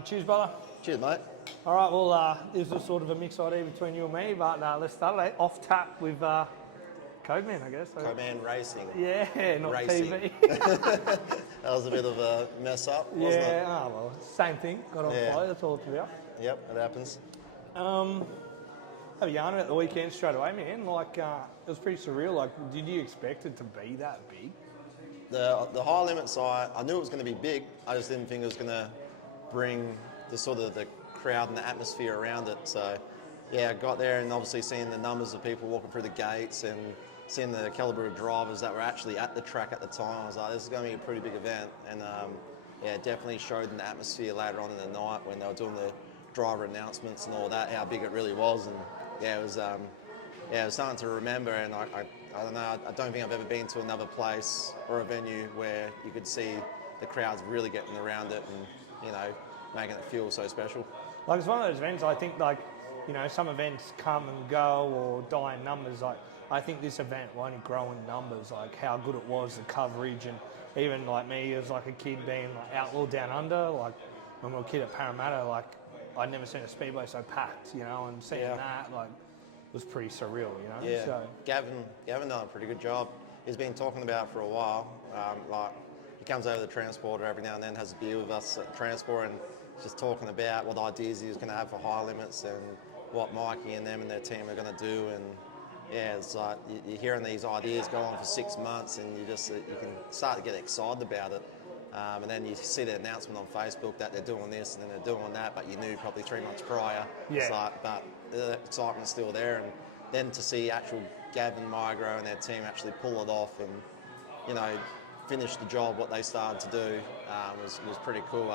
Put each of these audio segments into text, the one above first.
Cheers, brother. Cheers, mate. All right, well, this is sort of a mixed idea between you and me, but let's start it off tap with Codeman, I guess. So, Codeman Racing. yeah, not Racing. TV. That was a bit of a mess up, wasn't it? Yeah, well, same thing. Got on flight, that's all it's about. Yep, it happens. Have a yarn about the weekend straight away, man. Like, it was pretty surreal. Like, did you expect it to be that big? The high limits, I knew it was going to be big. I just didn't think it was going to bring the sort of the crowd and the atmosphere around it. So, yeah, I got there and obviously seeing the numbers of people walking through the gates and seeing the calibre of drivers that were actually at the track at the time, I was like, this is going to be a pretty big event. And yeah, it definitely showed in the atmosphere later on in the night when they were doing the driver announcements and all that, how big it really was. And yeah, it was something to remember. And I don't know, I don't think I've ever been to another place or a venue where you could see the crowds really getting around it and, you know, making it feel so special. Like, it's one of those events, I think, like, you know, some events come and go or die in numbers. Like, I think this event will only grow in numbers, like how good it was, the coverage, and even like me as like a kid being like outlaw down under, like when we were a kid at Parramatta, like I'd never seen a speedway so packed, you know, and seeing that like was pretty surreal, you know. Yeah, so, Gavin done a pretty good job. He's been talking about it for a while. Like he comes over the transporter every now and then, has a beer with us at the transport, and just talking about what ideas he was going to have for high limits and what Mikey and them and their team are going to do. And yeah, it's like you're hearing these ideas go on for 6 months, and you can start to get excited about it. And then you see the announcement on Facebook that they're doing this and then they're doing that, but you knew probably 3 months prior. Yeah. It's like, but the excitement's still there. And then to see actual Gavin, Migro and their team actually pull it off and, you know, finish the job, what they started to do, was pretty cool.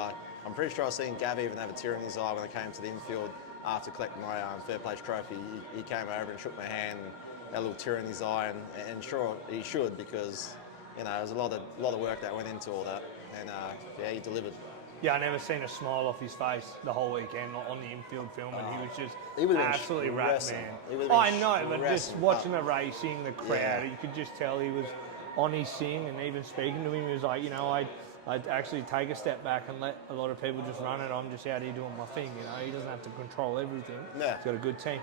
I'm pretty sure I've seen Gav even have a tear in his eye when I came to the infield after collecting my Fair Place trophy. He came over and shook my hand and had a little tear in his eye, and sure he should, because, you know, there's a lot of work that went into all that, and yeah, he delivered. yeah, I never seen a smile off his face the whole weekend on the infield film, and he was just He would've been absolutely wrapped, stressing. man. He would've Oh, been I know, but just stressing, watching the racing, the crowd, Yeah. you could just tell he was on his thing, and even speaking to him, he was like, you know, I'd actually take a step back and let a lot of people just run it. I'm just out here doing my thing, you know. He doesn't have to control everything. Yeah. He's got a good team.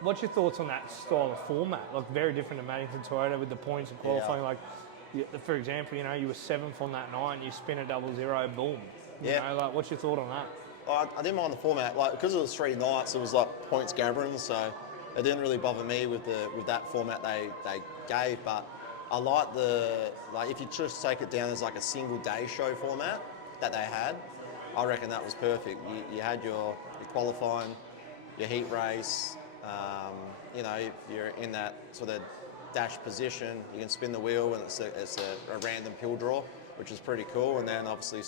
What's your thoughts on that style of format? Like, very different to Maddington Toyota with the points and qualifying. Yeah. Like, for example, you know, you were 7th on that night and you spin a 0-0, boom. You Yeah. know, like, what's your thought on that? I didn't mind the format, like, because it was 3 nights, it was like points gathering, so it didn't really bother me with that format they gave. But I like if you just take it down as like a single day show format that they had, I reckon that was perfect. You had your qualifying, your heat race. You know, if you're in that sort of dash position, you can spin the wheel and it's a random pill draw, which is pretty cool. And then obviously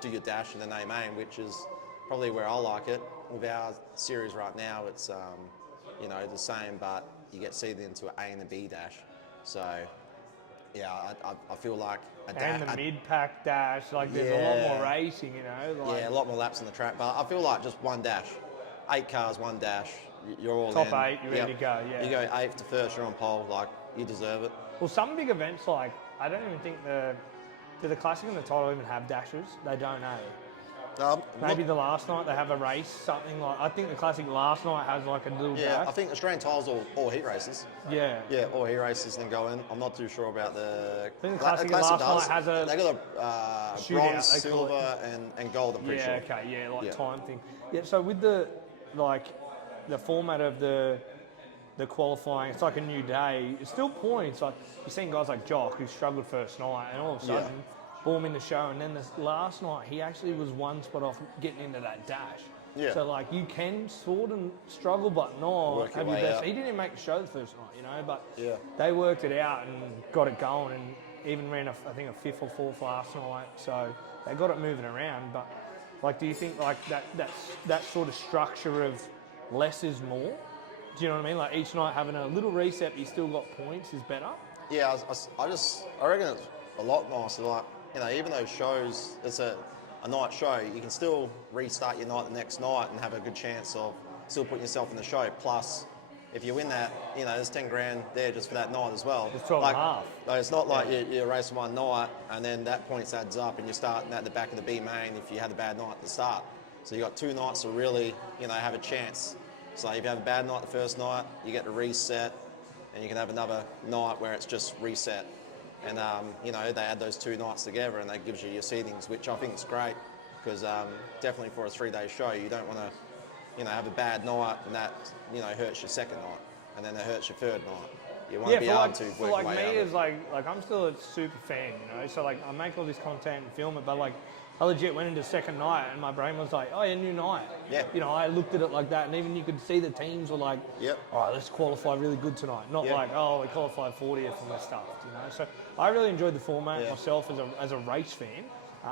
do your dash and then A main, which is probably where I like it. With our series right now, it's you know, the same, but you get seeded into an A and a B dash. So yeah, I feel like And the mid-pack dash, like there's a lot more racing, you know. Like, yeah, a lot more laps on the track, but I feel like just one dash, 8 cars, one dash, you're all top in. 8, you're ready to go, yeah. You go 8th to 1st, you're on pole, like, you deserve it. Well, some big events, like, I don't even think do the Classic and the Title even have dashes? They don't know. Maybe the last night they have a race, something like, I think the Classic last night has like a little dash. I think Australian Title's all heat races. Yeah. Yeah, all heat races then go in. I'm not too sure about the... I think the Classic last night has a... They got a bronze, silver and gold, I'm pretty sure. Time thing. Yeah, so with the format of the qualifying, it's like a new day. It's still points. Like, you've seen guys like Jock who struggled first night, and all of a sudden, boom in the show. And then this last night, he actually was one spot off getting into that dash. Yeah. So like, you can sort of struggle, but not have your best. Out. He didn't even make the show the first night, you know. But Yeah. they worked it out and got it going, and even ran I think a 5th or 4th last night. So they got it moving around. But like, do you think like that sort of structure of less is more? Do you know what I mean? Like, each night having a little reset, but you still got points is better? Yeah, I reckon it's a lot nicer. Like, you know, even though shows, it's a night show, you can still restart your night the next night and have a good chance of still putting yourself in the show. Plus, if you win that, you know, there's 10 grand there just for that night as well. It's 12 and a half. Like, it's not like you're racing one night and then that points adds up and you're starting at the back of the B main if you had a bad night at the start. So you got 2 nights to really, you know, have a chance. So if you have a bad night the first night, you get to reset, and you can have another night where it's just reset. And you know, they add those 2 nights together, and that gives you your seedings, which I think is great, because definitely for a 3-day show, you don't want to, you know, have a bad night and that, you know, hurts your second night, and then it hurts your third night. You want to be able to work your way out of it. For me, is like I'm still a super fan, you know. So like I make all this content and film it, but like I legit went into second night and my brain was like, oh yeah, new night. Yeah. You know, I looked at it like that, and even you could see the teams were like, yep. All right, let's qualify really good tonight. Not like, oh, we qualified 40th and we're stuffed, you know. So I really enjoyed the format myself as a race fan.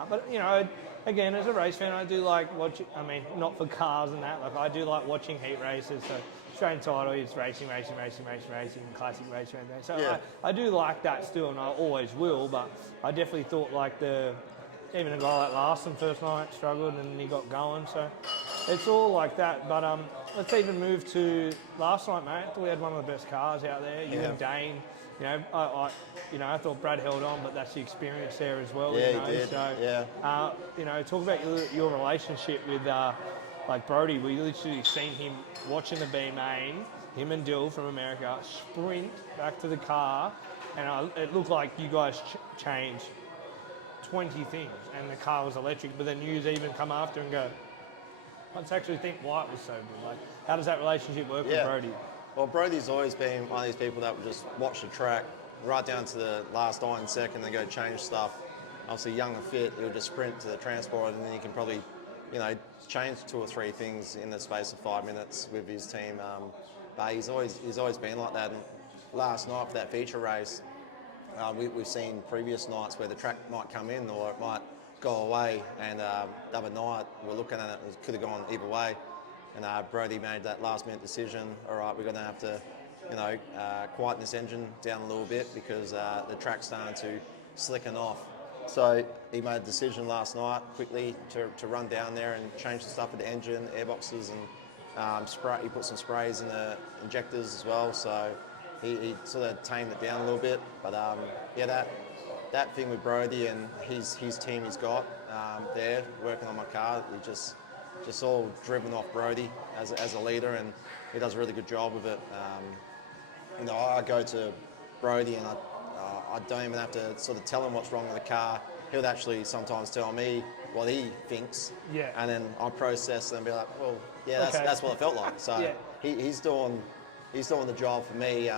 But, you know, again, as a race fan, I do like watching, I mean, not for cars and that, like I do like watching heat races. So Australian title is racing, classic racing. So I do like that still, and I always will, but I definitely thought like even a guy like Larson first night struggled and he got going, so it's all like that. But let's even move to last night, mate. I thought we had one of the best cars out there. You and Dane, you know, I thought Brad held on, but that's the experience there as well. Yeah, you know? he did. So, you know, talk about your relationship with like Brody. We literally seen him watching the B main, him and Dill from America sprint back to the car, and it looked like you guys changed 20 things, and the car was electric, but then you even come after and go, let's actually think why it was so good. Like, how does that relationship work with Brody? Well, Brody's always been one of these people that would just watch the track right down to the last iron second and go change stuff. Obviously, young and fit, he'll just sprint to the transport, and then he can probably, you know, change 2 or 3 things in the space of 5 minutes with his team. But he's always been like that. And last night for that feature race, we've seen previous nights where the track might come in or it might go away, and the other night we're looking at it, it could have gone either way, and Brody made that last minute decision. All right, we're going to have to, you know, quieten this engine down a little bit because the track's starting to slicken off. So he made a decision last night quickly to run down there and change the stuff with the engine, airboxes, and he put some sprays in the injectors as well. So he sort of tamed it down a little bit, but that thing with Brody and his team he's got there working on my car, we just all driven off Brody as a leader, and he does a really good job of it. You know, I go to Brody and I don't even have to sort of tell him what's wrong with the car. He'll actually sometimes tell me what he thinks, and then I process and be like, well, that's what it felt like. So he's doing the job for me.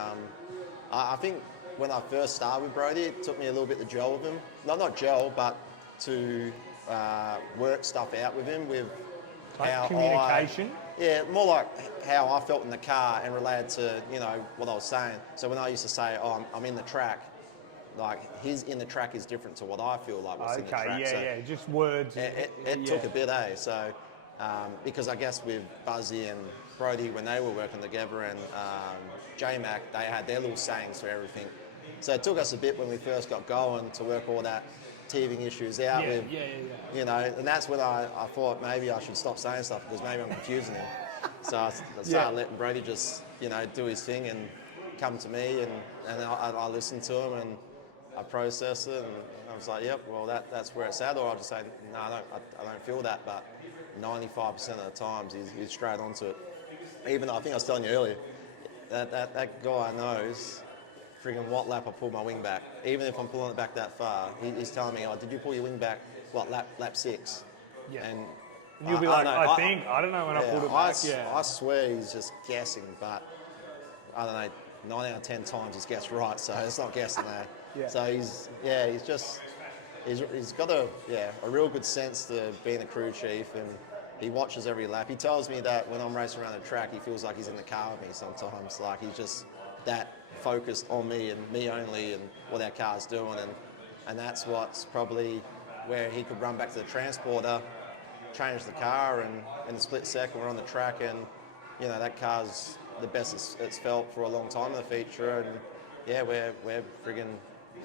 I think when I first started with Brody, it took me a little bit to gel with him. Not gel, but to work stuff out with him with like how communication. More like how I felt in the car and related to, you know, what I was saying. So when I used to say, oh, I'm in the track, like his in the track is different to what I feel like was in the track. Just words. It took a bit, So because I guess with Buzzy and Brody, when they were working together, and J-Mac, they had their little sayings for everything. So it took us a bit when we first got going to work all that teething issues out with, you know, and that's when I thought maybe I should stop saying stuff because maybe I'm confusing him. So I started letting Brody just, you know, do his thing and come to me, and I listen to him and I process it, and I was like, yep, well that's where it's at, or I'll just say, no, I don't feel that, but 95% of the times he's straight onto it. Even I think I was telling you earlier, that guy knows friggin' what lap I pulled my wing back. Even if I'm pulling it back that far, he's telling me, oh, did you pull your wing back, what, lap 6? Yeah. And you'll be like, I don't know when I pulled it back. I swear he's just guessing, but I don't know, 9 out of 10 times he's guessed right, so it's not guessing there. So he's got a real good sense to being a crew chief, and he watches every lap. He tells me that when I'm racing around the track, he feels like he's in the car with me sometimes. Like he's just that focused on me and me only and what our car's doing. And that's what's probably where he could run back to the transporter, change the car, and in a split second we're on the track, and you know that car's the best it's felt for a long time in the feature. And we're friggin',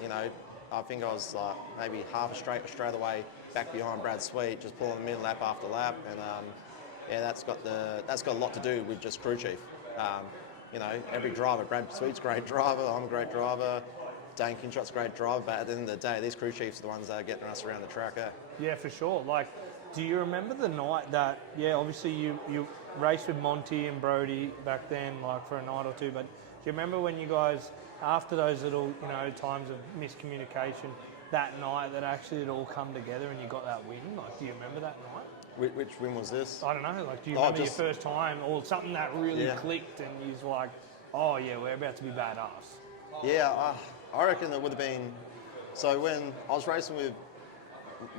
you know, I think I was like maybe half a straight away back behind Brad Sweet, just pulling him in lap after lap, and that's got a lot to do with just crew chief. you know, every driver, Brad Sweet's a great driver, I'm a great driver, Dane Kinshot's a great driver, but at the end of the day, these crew chiefs are the ones that are getting us around the track, eh? Yeah, for sure. Like, do you remember the night that, yeah, obviously you raced with Monty and Brody back then, like for a night or two, but do you remember when you guys, after those little, you know, times of miscommunication, that night that actually it all come together and you got that win? Like, do you remember that night? Which win was this? I don't know, like, do you remember your first time or something that really clicked and you was like, oh yeah, we're about to be badass? Yeah, I reckon it would have been, so when I was racing with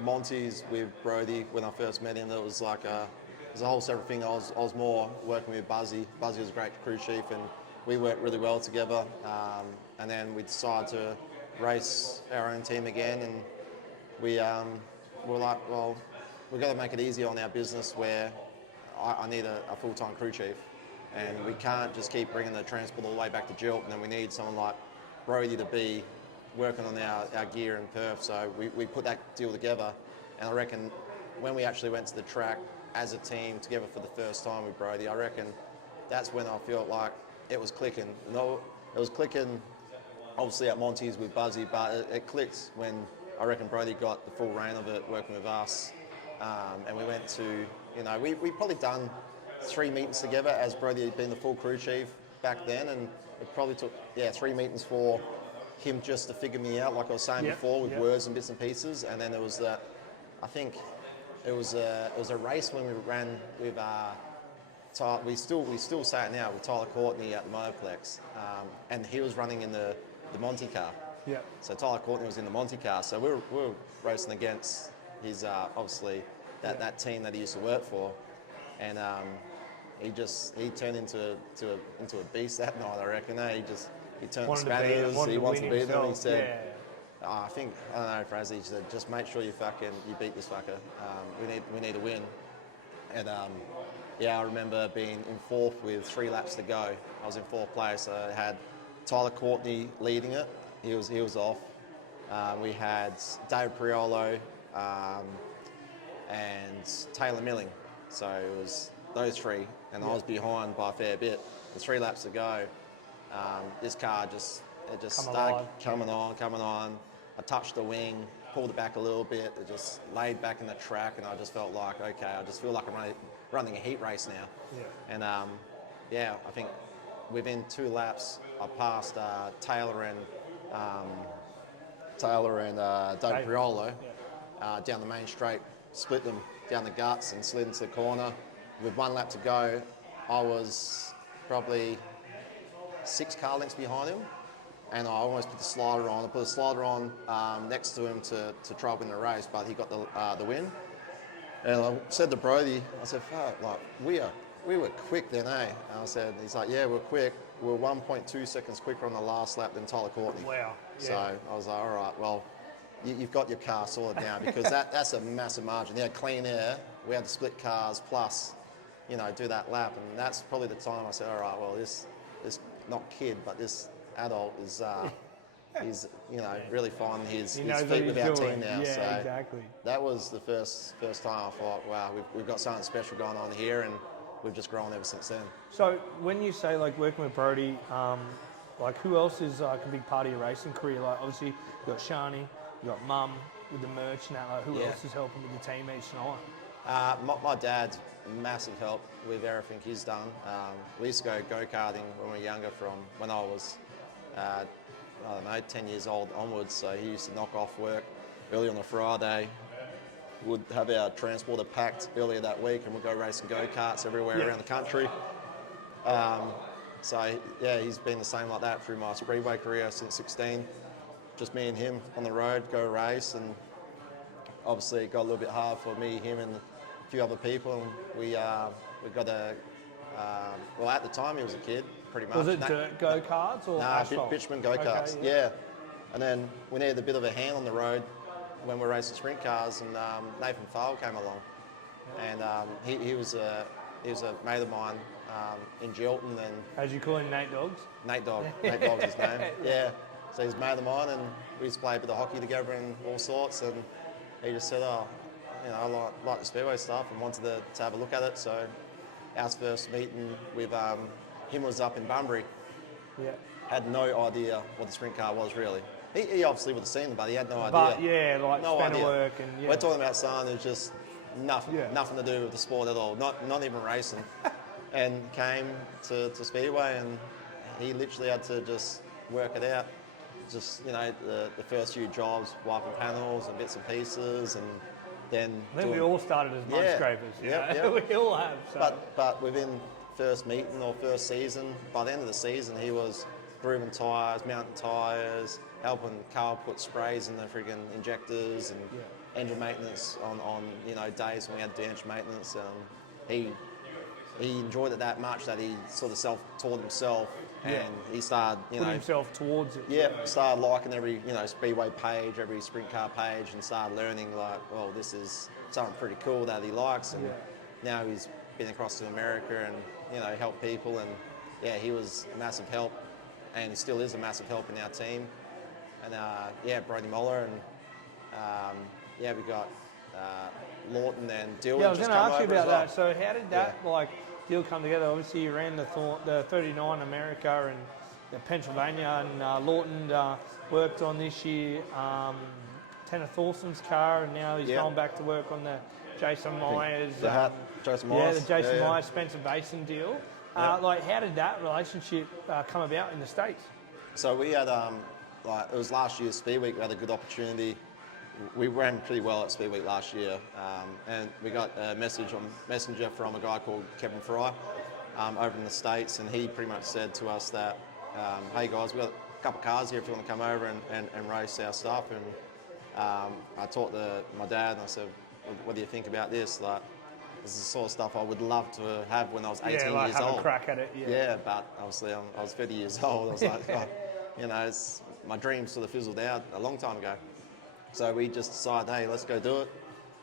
Monty's, with Brody, when I first met him, it was like it was a whole separate thing. I was more working with Buzzy. Buzzy was a great crew chief and we worked really well together. And then we decided to race our own team again, and we were like, well, we've got to make it easier on our business where I need a full-time crew chief, and we can't just keep bringing the transport all the way back to Jilt, and then we need someone like Brody to be working on our gear in Perth. So we put that deal together, and I reckon when we actually went to the track as a team together for the first time with Brody, I reckon that's when I felt like it was clicking. No, it was clicking obviously at Monty's with Buzzy, but it clicked when I reckon Brody got the full reign of it working with us. And we went to, you know, we probably done 3 meetings together as Brody had been the full crew chief back then, and it probably took 3 meetings for him just to figure me out, like I was saying before, with words and bits and pieces. And then there was that, I think it was a race when we ran with we still say it now, with Tyler Courtney at the Motorplex, and he was running in the Monty car. Yeah. So Tyler Courtney was in the Monty car, so we were racing against his obviously that team that he used to work for, and he turned into a beast that night, I reckon. He turned spanners. He wanted to beat them. He said, I don't know, Frazzy, he said, just make sure you beat this fucker. We need a win. And I remember being in fourth with 3 laps to go. I was in fourth place. I had Tyler Courtney leading it. He was off. We had Dave Priolo and Taylor Milling. So it was those 3, and I was behind by a fair bit. With 3 laps to go, this car just started coming on. I touched the wing, pulled it back a little bit. It just laid back in the track, and I just felt like, okay, I just feel like I'm running a heat race now. Yeah. And I think within 2 laps, I passed Taylor and Dave Priolo down the main straight, split them down the guts and slid into the corner. With 1 lap to go, I was probably 6 car lengths behind him, and I almost put the slider on. I put the slider on next to him to try to win the race, but he got the win. And I said to Brody, I said, fuck, like, we were quick then, eh? And I said, he's like, yeah, we're quick. We're 1.2 seconds quicker on the last lap than Tyler Courtney. Wow. Yeah. So I was like, all right, well, you've got your car sorted now, because that's a massive margin. He had clean air. We had to split cars plus, you know, do that lap. And that's probably the time I said, all right, well, this not kid, but this adult is he's, you know, really finding his feet with our team now. Yeah, so exactly. that was the first time I thought, wow, we've got something special going on here, and we've just grown ever since then. So when you say like working with Brody, like who else is like a big part of your racing career? Like obviously you got Shani, you got Mum with the merch now. Like, who else is helping with the team each night? My dad's massive help with everything he's done. We used to go go-karting when we were younger, from when I was, 10 years old onwards. So he used to knock off work early on a Friday. We'd have our transporter packed earlier that week, and we'd go racing go-karts everywhere around the country. He's been the same like that through my speedway career since 16. Just me and him on the road, go race, and obviously it got a little bit hard for me, him, and a few other people. And we got at the time he was a kid, pretty much. Was it dirt go-karts or asphalt? Bitumen go-karts, yeah. And then we needed a bit of a hand on the road when we were racing sprint cars, and Nathan Fowle came along, and he was a mate of mine in Gilton. And as you call him, Nate Dogs? Nate Dogg was his name. Yeah. So he's a mate of mine, and we used to play a bit of hockey together and all sorts. And he just said, I like the speedway stuff, and wanted to have a look at it. So our first meeting with him was up in Bunbury, Yeah. had no idea what the sprint car was really. He obviously would have seen them, but he had no idea. But yeah, like no span of idea. work and yeah. We're talking about someone who's just nothing to do with the sport at all, not even racing, and came to Speedway, and he literally had to just work it out. Just the first few jobs, wiping panels and bits and pieces, and then I think we all started as mud scrapers. Yeah. We all have. So. But within first meeting or first season, by the end of the season, he was grooving tyres, mounting tyres, helping Carl put sprays in the friggin' injectors and engine maintenance on days when we had engine maintenance. He enjoyed it that much that he sort of self-taught himself, and he started put himself towards it. Started liking every Speedway page, every sprint car page, and started learning like, well, this is something pretty cool that he likes, and now he's been across to America and helped people, and he was a massive help, and he still is a massive help in our team. And Brody Moller, and we got Lawton and Dylan. Yeah, I was going to ask you about that. So how did that deal come together? Obviously, you ran the 39 America and the Pennsylvania, and Lawton worked on this year Tanner Thorson's car, and now he's going back to work on the Jason Myers. Jason Myers. The Jason Myers Spencer Basin deal. Like, how did that relationship come about in the States? So we had, it was last year's Speed Week. We had a good opportunity. We ran pretty well at Speed Week last year, and we got a message on Messenger from a guy called Kevin Fry over in the States, and he pretty much said to us that, hey guys, we've got a couple of cars here if you want to come over and race our stuff. And I talked to my dad and I said, what do you think about this? Like, this is the sort of stuff I would love to have when I was 18 years have old. A crack at it. Yeah, but obviously I was 30 years old. I was like, my dream sort of fizzled out a long time ago. So we just decided, hey, let's go do it.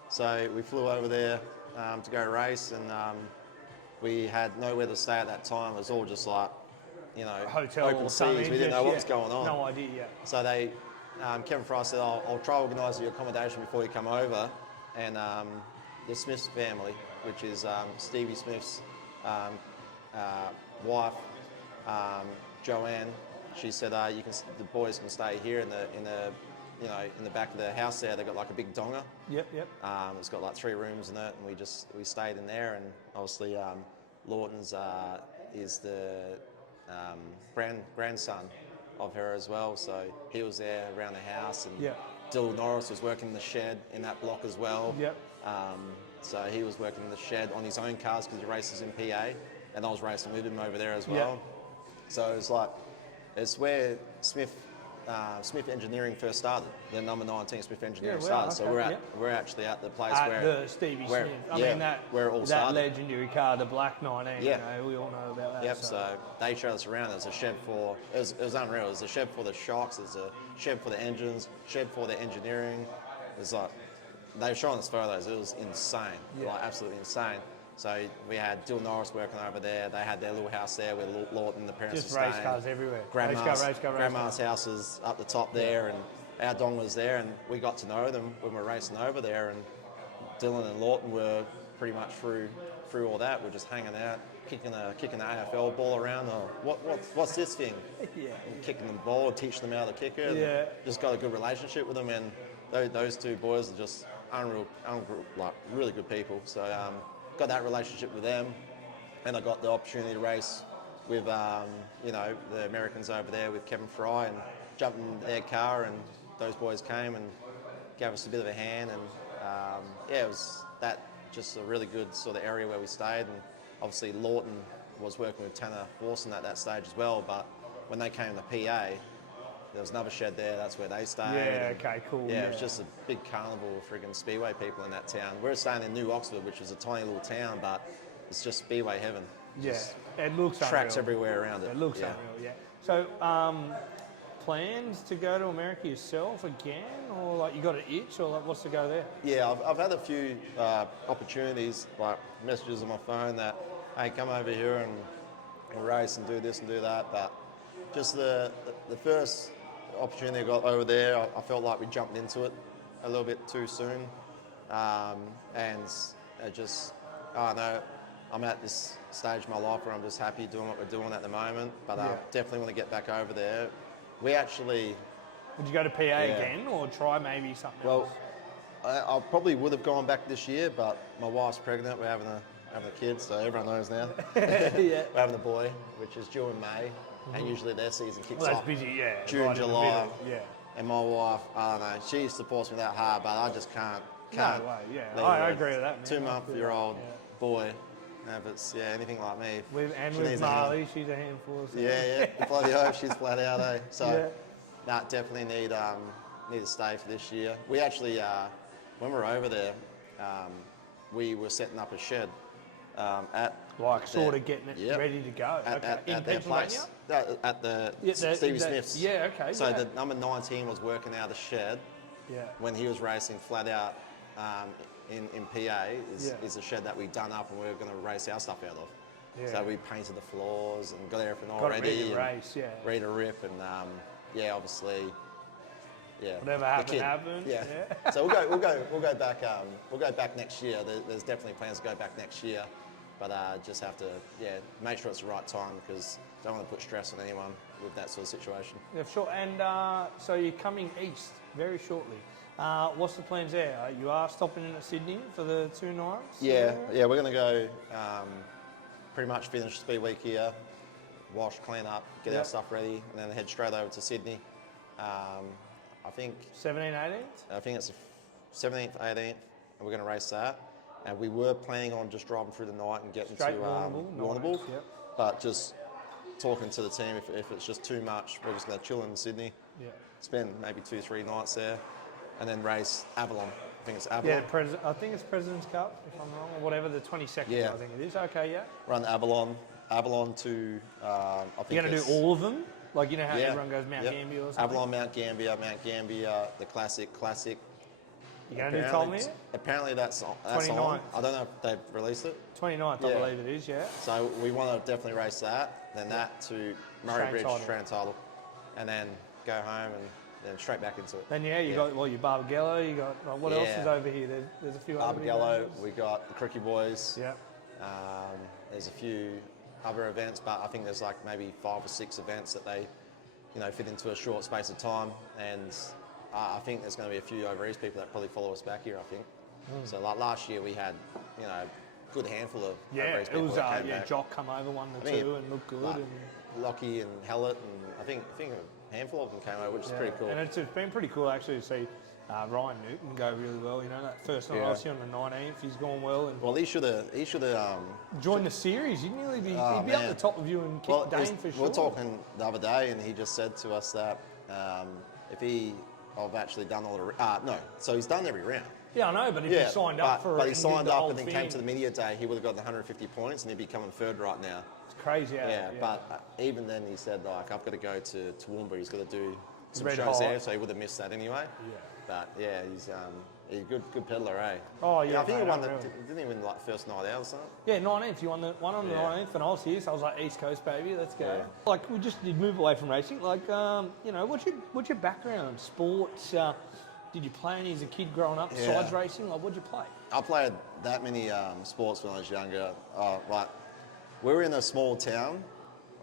So we flew over there to go race, and we had nowhere to stay at that time. It was all just like, hotel open seas. We didn't know what was going on. No idea. So they, Kevin Fry said, I'll try organising your accommodation before you come over. And the Smith's family, which is Stevie Smith's wife, Joanne, she said, the boys can stay here in the back of the house there. They've got like a big donga. Yep. It's got like 3 rooms in it, and we stayed in there. And obviously, Lawton's is the grandson of her as well, so he was there around the house. And Dylan Norris was working in the shed in that block as well. So he was working in the shed on his own cars because he races in PA, and I was racing with him over there as well. So it's where Smith Engineering first started. The number 19 Smith Engineering started. So we're actually at the place where the Stevie Smith. Where it all that started. Legendary car, the Black 19. We all know about that. So they showed us around. There's a shed for it was unreal. There's a shed for the shocks. There's a shed for the engines. Shed for the engineering. There's they were showing us photos. It was insane. Like absolutely insane. So we had Dylan Norris working over there. They had their little house there with Lawton, the parents just were staying. Race cars everywhere. Grandma's house is up the top there, and our dong was there, and we got to know them when we were racing over there. And Dylan and Lawton were pretty much through all that. We're just hanging out, kicking the AFL ball around. What's this thing? And kicking the ball, and teaching them how to kick it. Just got a good relationship with them, and those 2 boys are just unreal, like really good people. So. Got that relationship with them, and I got the opportunity to race with the Americans over there with Kevin Fry, and jumped in their car, and those boys came and gave us a bit of a hand, and it was just a really good sort of area where we stayed. And obviously Lawton was working with Tanner Thorson at that stage as well, but when they came to PA, there was another shed there, that's where they stayed. Cool. It was just a big carnival of friggin' Speedway people in that town. We're staying in New Oxford, which is a tiny little town, but it's just Speedway heaven. It looks tracks unreal. everywhere around it. It looks unreal, So, plans to go to America yourself again, or like you got an itch, or like what's the go there? Yeah, I've had a few opportunities, like messages on my phone that, hey, come over here and we'll race and do this and do that, but just the first opportunity I got over there, I felt like we jumped into it a little bit too soon, and it just, I'm at this stage of my life where I'm just happy doing what we're doing at the moment, but definitely want to get back over there. We actually... Would you go to PA again or try maybe something else? I probably would have gone back this year, but my wife's pregnant. We're having a kid, so everyone knows now. We're having a boy, which is due in May, and usually their season kicks off busy, June, right July. And my wife, I don't know, she supports me that hard, but I just can't. No way, I agree with that, man. 2-month-year-old boy. If it's anything like me. With Marley, she's a handful. So. Yeah. Bloody hope she's flat out, eh? So, definitely need to stay for this year. We actually, when we were over there, we were setting up a shed at sort of getting it ready to go. At their place, at the Stevie Smith's. Yeah, okay. So the number 19 was working out of the shed when he was racing flat out. In PA is a shed that we've done up and we're going to race our stuff out of. Yeah. So we painted the floors and got everything all ready. Ready to rip and obviously, whatever happened. Yeah. So we'll go back. We'll go back next year. There's definitely plans to go back next year, but just have to make sure it's the right time because don't want to put stress on anyone with that sort of situation. Yeah, sure. And so you're coming east very shortly. What's the plans there? You are stopping in at Sydney for the 2 nights? Yeah, we're going to go pretty much finish Speed Week here, wash, clean up, get our stuff ready, and then head straight over to Sydney. I think... 17th, 18th? I think it's 17th, 18th, and we're going to race that. And we were planning on just driving through the night and getting straight to Warrnambool. But just talking to the team, if it's just too much, we're just going to chill in Sydney, spend maybe 2-3 nights there, and then race Avalon. I think it's Avalon. Yeah, I think it's President's Cup, if I'm wrong, or whatever, the 22nd, I think it is. Okay, Run Avalon to, I think you're going to do all of them? Like, you know how everyone goes Mount Gambier or something? Avalon, Mount Gambier, the classic. You're going to do Tolmere? Apparently that's on. I don't know if they've released it. 29th, I believe it is, So we want to definitely race that, then that to Murray Bridge, Australian title, and then go home and then straight back into it. Then you got your Barbagallo, you got what else is over here? There's a few other Barbagallo, we got the Crookie Boys. Yeah. There's a few other events, but I think there's like maybe 5 or 6 events that they, fit into a short space of time. And I think there's going to be a few over east people that probably follow us back here. I think. So like last year we had, good handful of over east people. It was Jock come over 1 or 2 and looked good. And Lockie and Hallett, and I think a handful of them came over, which is pretty cool. And it's been pretty cool actually to see Ryan Newton go really well. That first night I see on the 19th, he's gone well. And well, he should have joined the series. He'd nearly be he'd be up the top of you and kick Dane for sure. We were talking the other day, and he just said to us that if I've actually done all the so he's done every round. Yeah, I know, but if he signed up for it, but he signed up and then came to the media day, he would have got the 150 points, and he'd be coming third right now. It's crazy. But even then, he said I've got to go to Toowoomba. He's got to do some shows there, so he would have missed that anyway. Yeah. But he's a good peddler, eh? Oh yeah. I think he won didn't he win like first night out or something? Yeah, 19th. You won the one on the 19th, and I was here, so I was like, East Coast baby, let's go. Yeah. Like we just did move away from racing. Like what's your background? Sports. Did you play any as a kid growing up besides racing? Like, what'd you play? I played that many sports when I was younger. We were in a small town,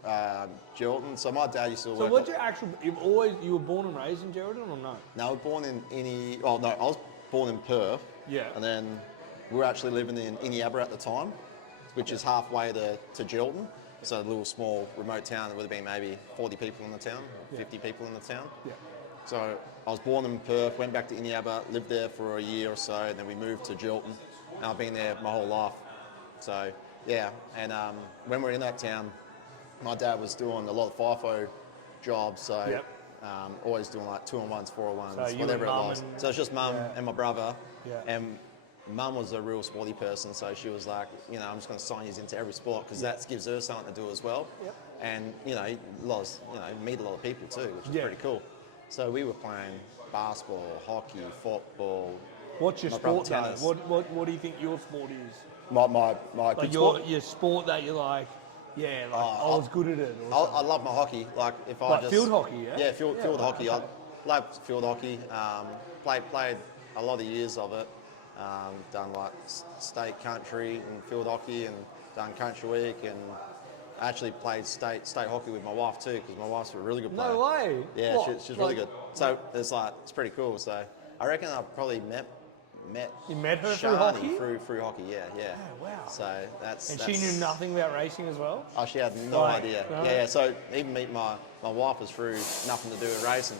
Geraldton. So my dad used to work. So what's your actual? You were born and raised in Geraldton, or no? No, I was born in I was born in Perth. Yeah. And then we were actually living in Iniabra at the time, which is halfway to Geraldton. So a little small remote town. There would have been maybe 40 people in the town, 50 people in the town. Yeah. So I was born in Perth, went back to Iniabra, lived there for a year or so, and then we moved to Geraldton. And I've been there my whole life. So, and when we were in that town, my dad was doing a lot of FIFO jobs, so always doing like 2-on-1s, 4-on-1s, whatever it was. So it's just mum and my brother, and mum was a real sporty person, so she was like, I'm just going to sign you into every sport because that gives her something to do as well. Yep. And, meet a lot of people too, which is pretty cool. So we were playing basketball, hockey, football. What's your sport though? What do you think your sport is? My like your sport that you're like, I was good at it. I love my hockey. Like if I just field hockey, yeah, field hockey. I loved field hockey. Played a lot of years of it. Done like state, country, and field hockey, and done country week, and I actually played state hockey with my wife too, because my wife's a really good player. No way. Yeah, she's really good. So it's pretty cool. So I reckon I probably met You met her through Shani hockey? through hockey. Yeah. Oh, wow. So that's And she knew nothing about racing as well? Oh, she had no Like, idea. no? Yeah. So even meeting my wife was through nothing to do with racing.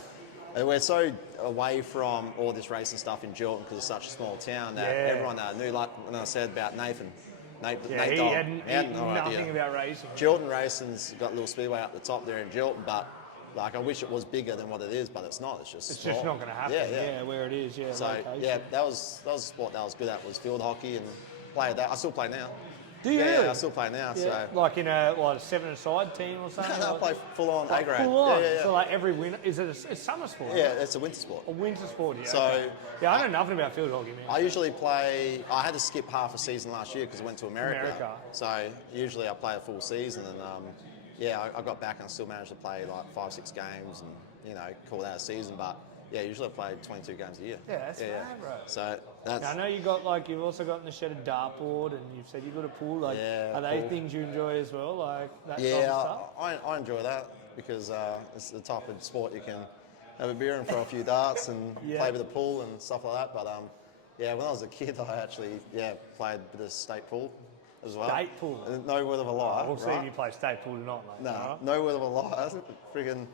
And we're so away from all this racing stuff in Jordan because it's such a small town that everyone knew. Like when I said about Nathan. Nate He Dog, had no nothing idea. about racing. Jordan Racing's got a little speedway up the top there in Jordan, but like I wish it was bigger than what it is, but it's not. It's just It's just not going to happen. Yeah, where it is. Yeah. So location. yeah, that was a sport that I was good at, was field hockey, and played that. I still play now. Do you Yeah, really? I still play now. Yeah. So Like in a 7-a-side team or something? I play full on A grade. Full on. Yeah. So like every winter, is it a summer sport? Yeah, it's a winter sport. A winter sport, yeah. So, okay. Yeah, I know nothing about field hockey, man. I usually play. I had to skip half a season last year because I went to America. So usually I play a full season, and I got back and I still managed to play like 5-6 games, and call that a season. But yeah, usually I play 22 games a year. Yeah, that's right, bro. So that's. Now, I know you've also got in the shed a dartboard, and you've said you've got a pool. Like, are they pool. things you enjoy as well, like that Yeah, type of stuff? I enjoy that because it's the type of sport you can have a beer and throw a few darts and play with the pool and stuff like that. But when I was a kid, I actually played a bit of state pool as well. State pool? No word of a lie. We'll see if you play state pool or not, mate. No, no word of a lie. Friggin',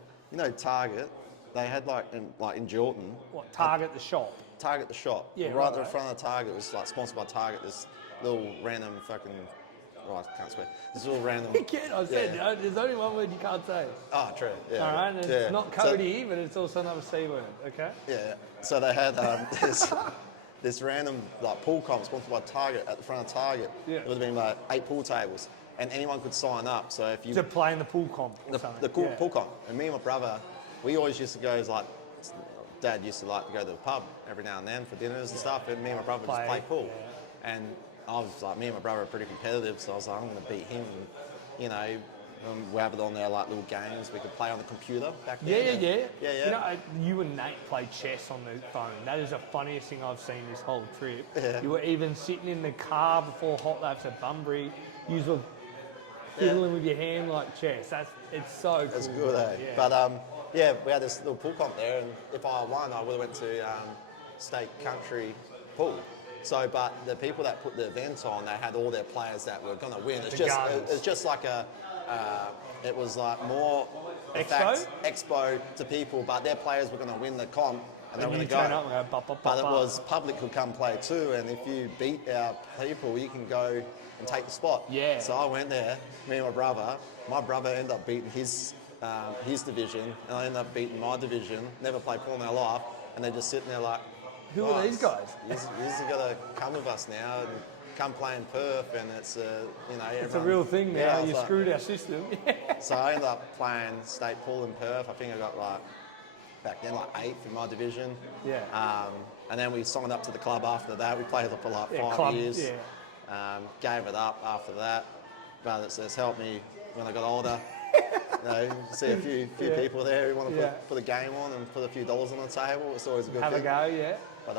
Target. They had like in Jordan. What, Target the shop? Target the shop. Yeah, right right. in front of the Target. It was like sponsored by Target. This little random fucking. Oh, I can't swear. This little random. You can, I said, there's only one word you can't say. Oh, true. Yeah. All right, and it's not Cody, but it's also another C word, okay? Yeah. So they had this random like pool comp sponsored by Target at the front of Target. Yeah. It would have been like 8 pool tables, and anyone could sign up. So if you To play in the pool comp. the pool comp, and me and my brother, we always used to go Dad used to like to go to the pub every now and then for dinners and stuff, and me and my brother would just play pool. And I was like, me and my brother are pretty competitive, so I was like, I'm going to beat him. And, we have it on there like little games we could play on the computer back then. Yeah. You and Nate played chess on the phone. That is the funniest thing I've seen this whole trip. Yeah. You were even sitting in the car before hot laps at Bunbury. You were fiddling with your hand like chess. It's so cool. It's good, eh? Yeah. But we had this little pool comp there, and if I won, I would have went to state country pool. So, but the people that put the event on, they had all their players that were going to win. It's just like it was like more expo to people, but their players were going to win the comp and they were going to go. Up and go but it was public could come play too, and if you beat our people, you can go and take the spot. Yeah. So I went there, me and my brother. My brother ended up beating his division, and I ended up beating my division. Never played pool in our life, and they're just sitting there like, who are these guys? You've got to come with us now and come play in Perth, and it's It's a real thing now. Yeah, you screwed our system. So I ended up playing state pool in Perth. I think I got back then 8th in my division. Yeah. And then we signed up to the club after that. We played for 5 years. Yeah. Gave it up after that, but it's helped me when I got older. See a few people there who want to put a game on and put a few dollars on the table. It's always a good thing. Have a go, yeah. But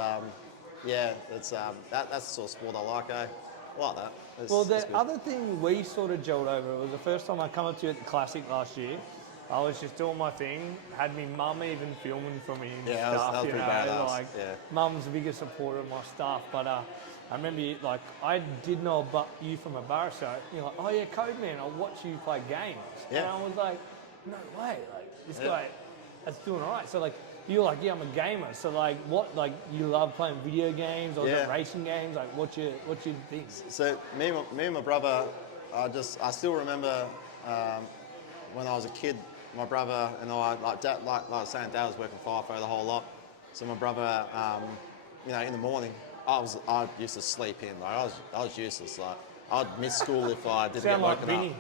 it's that's the sort of sport I like. I like that. The other thing we sort of gelled over, it was the first time I come up to you at the Classic last year. I was just doing my thing, had me mum even filming for me and stuff. That was pretty badass. Mum's the biggest supporter of my stuff, but I remember I did know about you from a bar show. You're like, oh yeah, Codeman, I watch you play games. Yeah. And I was like, no way, this guy that's doing all right. So you're like, yeah, I'm a gamer. So you love playing video games or is it racing games? Like, what's your thing? So me and my brother, I still remember when I was a kid, my brother and I, like I was saying, Dad was working FIFO the whole lot. So my brother, in the morning, I used to sleep in. I was useless. I'd miss school if I didn't get woken up.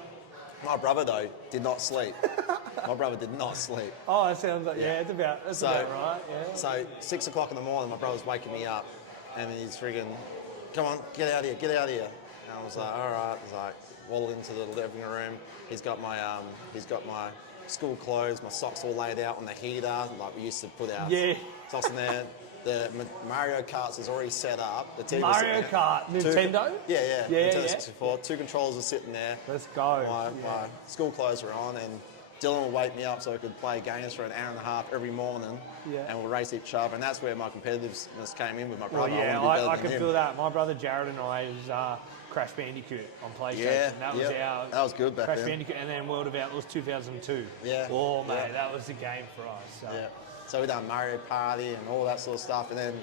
My brother though did not sleep. My brother did not sleep. Oh, it sounds like it's about right. Yeah. So 6 o'clock in the morning, my brother's waking me up, and he's friggin', come on, get out of here. And I was like, all right. He's like, waddled into the living room. He's got my school clothes, my socks all laid out on the heater. Like we used to put our socks in there. Mario Karts is already set up. The TV Mario Kart, Nintendo? Yeah. Yeah, Nintendo yeah. 64. 2 controllers are sitting there. Let's go. My school clothes were on, and Dylan would wake me up so I could play games for an hour and a half every morning, and we'll race each other. And that's where my competitiveness came in with my brother. I can feel that. My brother Jared and I was Crash Bandicoot on PlayStation. Yeah, that was good back Crash then. Bandicoot, and then World of Outlaws 2002. Yeah. Oh mate, that was the game for us. So. Yeah. So we done Mario Party and all that sort of stuff, and then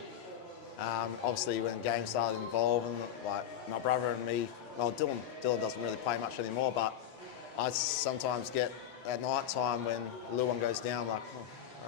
obviously when games started involving, like my brother and me, well Dylan doesn't really play much anymore, but I sometimes get at night time when the little one goes down, like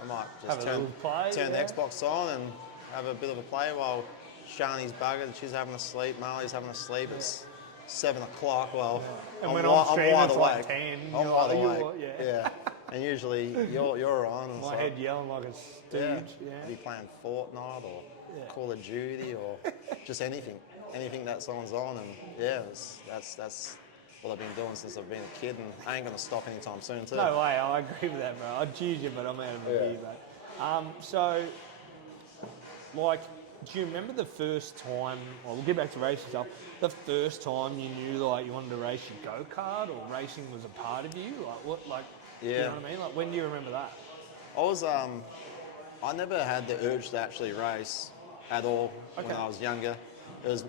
I might just turn the Xbox on and have a bit of a play while Shani's buggered, she's having a sleep, Marley's having a sleep. It's 7 o'clock. Well, and when I'm streaming, it's awake. like 10. I'm wide awake. Yeah. And usually you're on. My head yelling like a stooge. Yeah. Be playing Fortnite or Call of Duty or just anything that someone's on, and that's what I've been doing since I've been a kid, and I ain't gonna stop anytime soon too. No way, I agree with that, bro. I'd choose you, but I'm out of my beer, mate. So, like, do you remember the first time? Well, we'll get back to racing stuff. The first time you knew like you wanted to race your go-kart, or racing was a part of you? Like what? Like, you know what I mean? Like, when do you remember that? I was I never had the urge to actually race at all when I was younger. It was,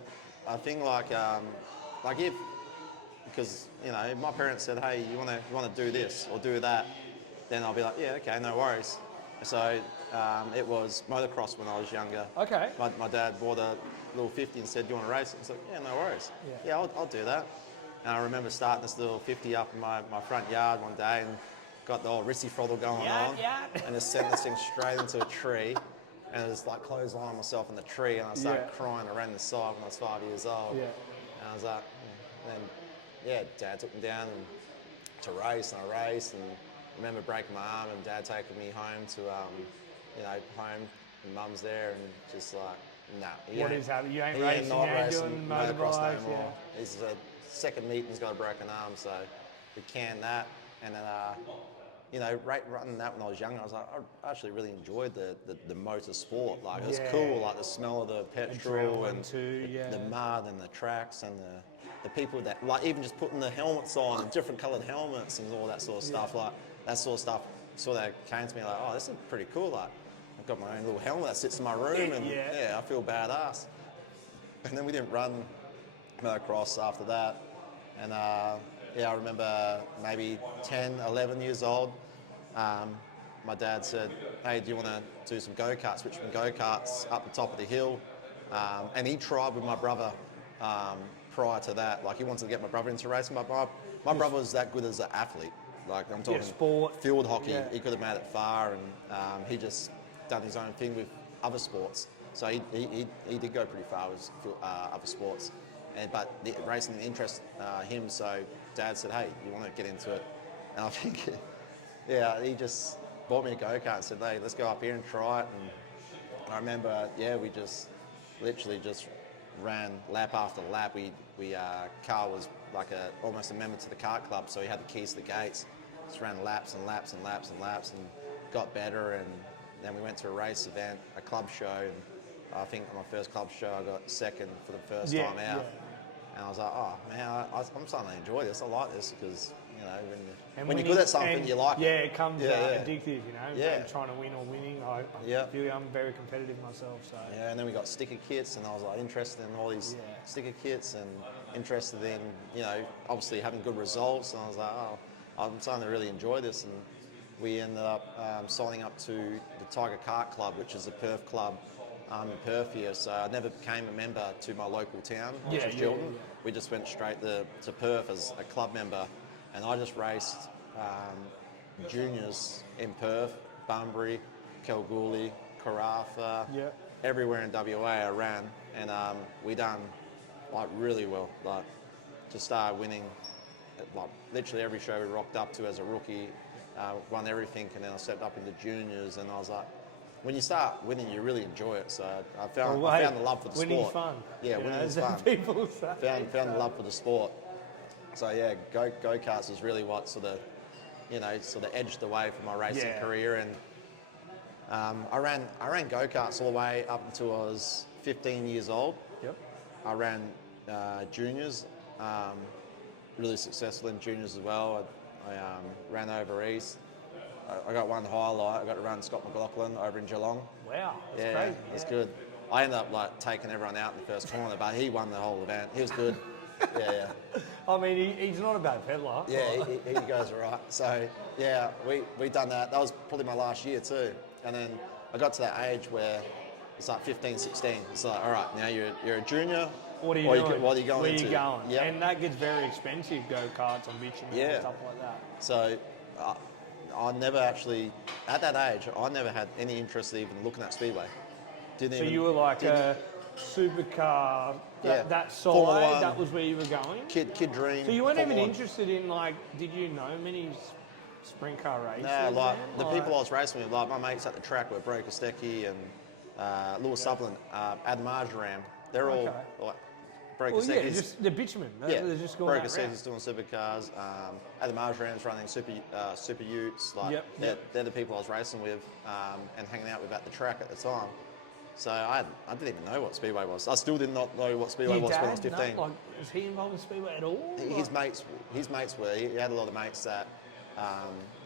I think like if, because you know, if my parents said, hey, you want to do this or do that, then I'll be like, yeah, okay, no worries. So it was motocross when I was younger. Okay. My dad bought a little 50 and said, do you want to race it? I said, yeah, no worries. Yeah, I'll do that. And I remember starting this little 50 up in my front yard one day and got the old Rissy throttle going on. And just sent this thing straight into a tree. And it was like clotheslining myself in the tree, and I started crying. I ran the side when I was 5 years old. And I was like, then Dad took me down to race, and I raced, and I remember breaking my arm and Dad taking me home to, home, and Mum's there, and just like, nah. What is happening? You ain't racing, you ain't doing motocross motorbikes, no more. He's a second meet and he's got a broken arm, so we canned that. And then, running that when I was younger, I was like, I actually really enjoyed the motor sport. Like, it was cool, like the smell of the petrol and the mud and the tracks and the people that, like, even just putting the helmets on, and different coloured helmets and all that sort of stuff. Like, that sort of stuff sort of came to me like, oh, this is pretty cool. Like, I've got my own little helmet that sits in my room, and I feel badass. And then we didn't run motocross after that. And I remember maybe 10, 11 years old, my dad said, hey, do you want to do some go-karts, switch from go-karts up the top of the hill? And he tried with my brother prior to that. Like, he wanted to get my brother into racing. My brother was that good as an athlete. Like, I'm talking sport. Field hockey. Yeah. He could have made it far, and he just done his own thing with other sports. So he did go pretty far with other sports. But the racing interested him, so Dad said, hey, you want to get into it? And I think, he just bought me a go-kart and said, hey, let's go up here and try it. And I remember, we just literally just ran lap after lap. Carl was like almost a member to the kart club, so he had the keys to the gates. Just ran laps and laps and laps and laps and got better. And then we went to a race event, a club show, and I think on my first club show I got second for the first time out. And I was like, oh man, I'm starting to enjoy this. I like this because, when you're good at something, you like it. Yeah, it comes addictive, trying to win or winning. I feel I'm very competitive myself. So. Yeah, and then we got sticker kits, and I was like interested in all these sticker kits and interested in, obviously having good results. And I was like, oh, I'm starting to really enjoy this. And we ended up signing up to the Tiger Kart Club, which is a Perth club. In Perth here, so I never became a member to my local town, which is Chiltern. We just went straight to Perth as a club member, and I just raced juniors in Perth, Bunbury, Kalgoorlie, Karratha, everywhere in WA I ran, and we done like really well. Like, just started winning, like literally every show we rocked up to as a rookie, won everything, and then I stepped up into juniors, and I was like, when you start winning, you really enjoy it. So I found the love for the sport. Winning's fun. Yeah, winning is fun. People say. Found the love for the sport. So go-karts is really what sort of edged the way for my racing career. And I ran go-karts all the way up until I was 15 years old. Yep. I ran juniors, really successful in juniors as well. I ran over east. I got one highlight. I got to run Scott McLaughlin over in Geelong. Wow, that's Yeah, great. it was good. I ended up like taking everyone out in the first corner, but he won the whole event. He was good. Yeah. I mean, he's not a bad peddler. Yeah, he goes all right. So, yeah, we done that. That was probably my last year too. And then I got to that age where it's like 15, 16. It's like, all right, now you're a junior. What are you doing? What are you going Where into? are you going? Yep. And that gets very expensive, go-karts and bitumen and stuff like that. So I never actually, at that age, I never had any interest in even looking at Speedway. So you were like a supercar, that side, that was where you were going? Kid dream. So you weren't even interested in, like, did you know many sprint car races? No, like the people I was racing with, like my mates at the track were Bro Kostecki and Lewis Sutherland, Adam Marjoram. They're all like Bro Kostecki's. Just the bitumen. They're just going Bro that route. Kostecki's doing supercars. Adam Marjoram's running super utes. Like they're the people I was racing with and hanging out with at the track at the time. So I didn't even know what Speedway was. I still did not know what Speedway was when I was 15. Was he involved in Speedway at all? His mates were. He had a lot of mates that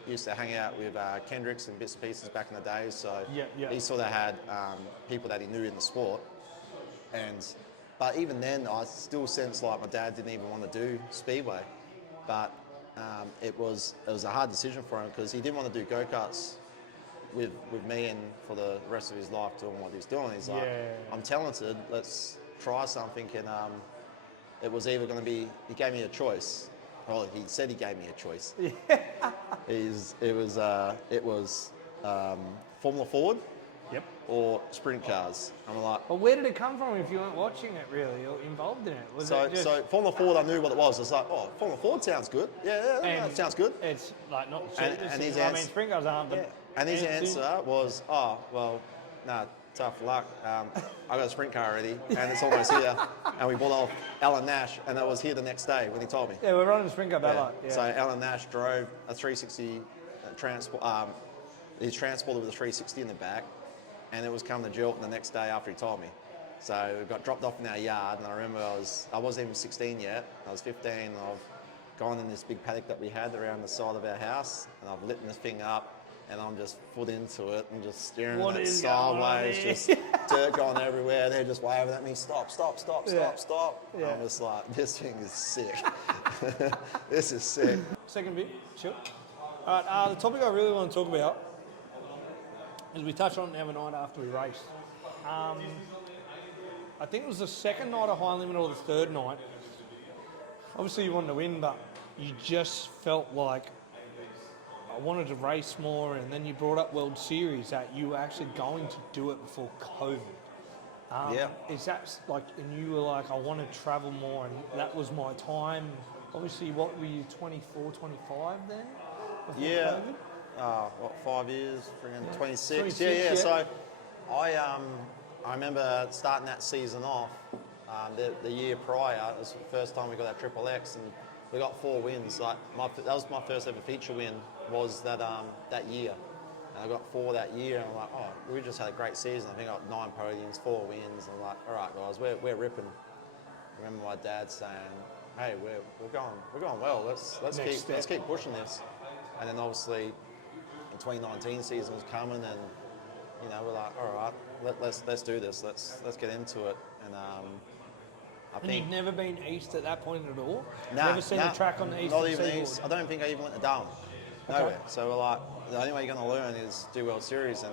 used to hang out with Kendricks and bits and pieces back in the day. So he sort of had people that he knew in the sport. But even then, I still sensed like my dad didn't even want to do Speedway. But it was a hard decision for him because he didn't want to do go-karts with me and for the rest of his life doing what he was doing. He's like, I'm talented, let's try something. And it was either going to be, he gave me a choice. Well, he said he gave me a choice. It was Formula Ford or sprint cars. I'm like, well, where did it come from if you weren't watching it really or involved in it? So Formula Ford, I knew what it was. I was like, oh, Formula Ford sounds good. Yeah, that sounds good. It's like not the cheapest. And his I mean, sprint cars aren't, but and his answer was, oh, well, nah, tough luck. I got a sprint car already, and it's almost here. And we bought off Alan Nash, and it was here the next day when he told me. Yeah, we're running a sprint car battle. Yeah. So Alan Nash drove a 360 transport. He's transported with a 360 in the back, and it was coming to Gilton the next day after he told me. So we got dropped off in our yard, and I remember I wasn't even 16 yet. I was 15, and I've gone in this big paddock that we had around the side of our house, and I've lit this thing up. And I'm just foot into it and just staring at it sideways, just dirt going everywhere. They're just waving at me, stop. Yeah. I'm just like, this thing is sick. This is sick. Second bit, sure. All right, the topic I really want to talk about is we touched on it the other night after we raced. I think it was the second night of High Limit or the third night. Obviously you wanted to win, but you just felt like I wanted to race more, and then you brought up World Series that you were actually going to do it before COVID. Is that like, and you were like, I want to travel more, and that was my time. Obviously, what were you, 24, 25 then? Yeah. COVID? 5 years? 26. 26, yeah. So I remember starting that season off the year prior. It was the first time we got that Triple X, and we got 4 wins. Like that was my first ever feature win. Was that year, and I got 4 that year, and I'm like, oh, we just had a great season. I think I got 9 podiums, 4 wins, and I'm like, all right, guys, we're ripping. I remember my dad saying, hey, we're going well. Let's keep pushing this. And then obviously, in 2019 season was coming, and we're like, all right, let's do this. Let's get into it. And I think you've never been east at that point at all? Never seen a track on the east? Not even east. I don't think I even went to Darwin. Nowhere. So we're like, the only way you're going to learn is do World Series. And